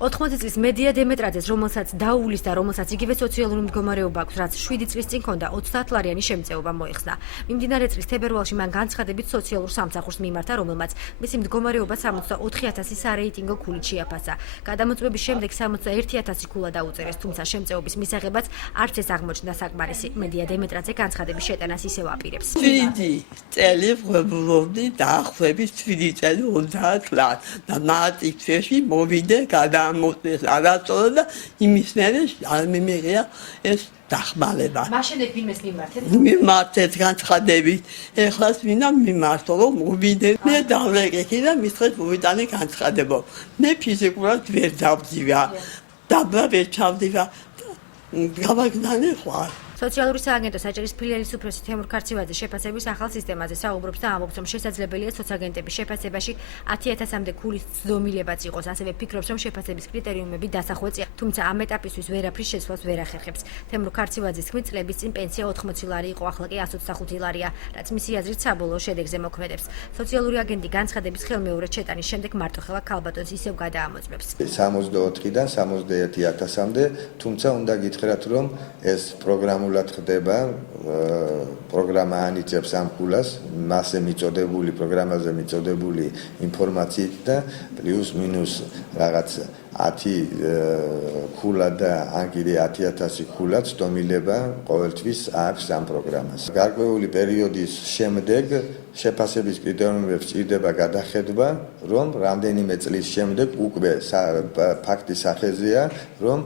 80 წლის მედია დემეტრაძეს, რომელსაც დაუვლის და რომელსაც იგივე სოციალური მდგომარეობა აქვს, რაც 7 წლის წინ ჰქონდა 30 ლარიანი შემწეობა მოიხსნა. მიმდინარე წლის თებერვალში მან განცხადებით სოციალურ სამსახურს მიმართა, რომელმაც მისი მდგომარეობა 64,000 სარეიტინგო ქულით შეაფასა. გადამოწმების შემდეგ 61,000 ქულა დაუწერეს, თუმცა შემწეობის მისაღებაც არც ეს აღმოჩნდა საკმარისი. მედია დემეტრაძე განცხადების შეტანას ისევ აპირებს. 7 წელი ვღებულობდი დაახლოებით 7 წელი 30 ლარს და მარტივში მოვიდე გადამოწმეს არასწორად და იმის მერე არ მიმიღია ეს დახმარება. მაშინ ვინმეს მიმართეთ? მიმართეთ განცხადებით. ეხლაც ვინა მიმართო რომ მოვიდე. მე დავეკითხე და მის დღეს მოვიტანე განცხადება. მე ფიზიკურად ვერ დავდივარ. დაბლა ვერ ჩავდივარ. გავაგზავნე ხვალ. სოციალური სააგენტოს საჭირის ფილიალის უფროსი თემურ ქარცივაძე შეფასების ახალ სისტემაზე საუბრობს და ამბობს, რომ შესაძლებელია სოცაგენტების შეფასებაში 10,000-მდე ქულის ზომილებაც იყოს. ასევე ფიქრობს, რომ შეფასების კრიტერიუმები დასახვეწია, თუმცა ამ ეტაპისთვის ვერაფრის შეცვლას ვერ ახერხებს. თემურ ქარცივაძის თქმით, წლების წინ პენსია 80 ლარი იყო, ახლა კი 125 ლარია, რაც მისი აზრით საბოლოო შედეგზე მოქმედებს. სოციალური აგენტი განცხადების ხელმეორედ შეტანის შემდეგ მარტოხელა ქალბატონს ისევ გადაამოწმებს. 64-დან 71,000-მდე, თუმცა უნდა გითხრათ, რომ ეს პროგრამა ხდება პროგრამა ანიჭებს ამ ქულას მასზე მიწოდებული პროგრამაზე მიწოდებული ინფორმაციით და პლუს მინუს რაღაც 10 ქულა და ანგირი 10,000 ქულა ცდომილება ყოველთვის აქვს ამ პროგრამას. გარკვეული პერიოდის შემდეგ შეფასების კრიტერიუმებს ჭირდება გადახედვა, რომ რამდენიმე წლის შემდეგ უკვე ფაქტის სახეზეა, რომ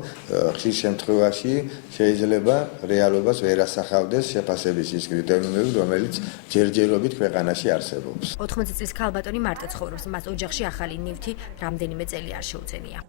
ხშირ შემთხვევაში შეიძლება რეალობას ვერ ასახავდეს შეფასების ის კრიტერიუმები, რომელიც ჯერჯერობით ქვეყანაში არსებობს. 80 წლის ქალბატონი მარტო ცხოვრობს, მას ოჯახში ახალი ნივთი რამდენიმე წელი არ შეუძენია.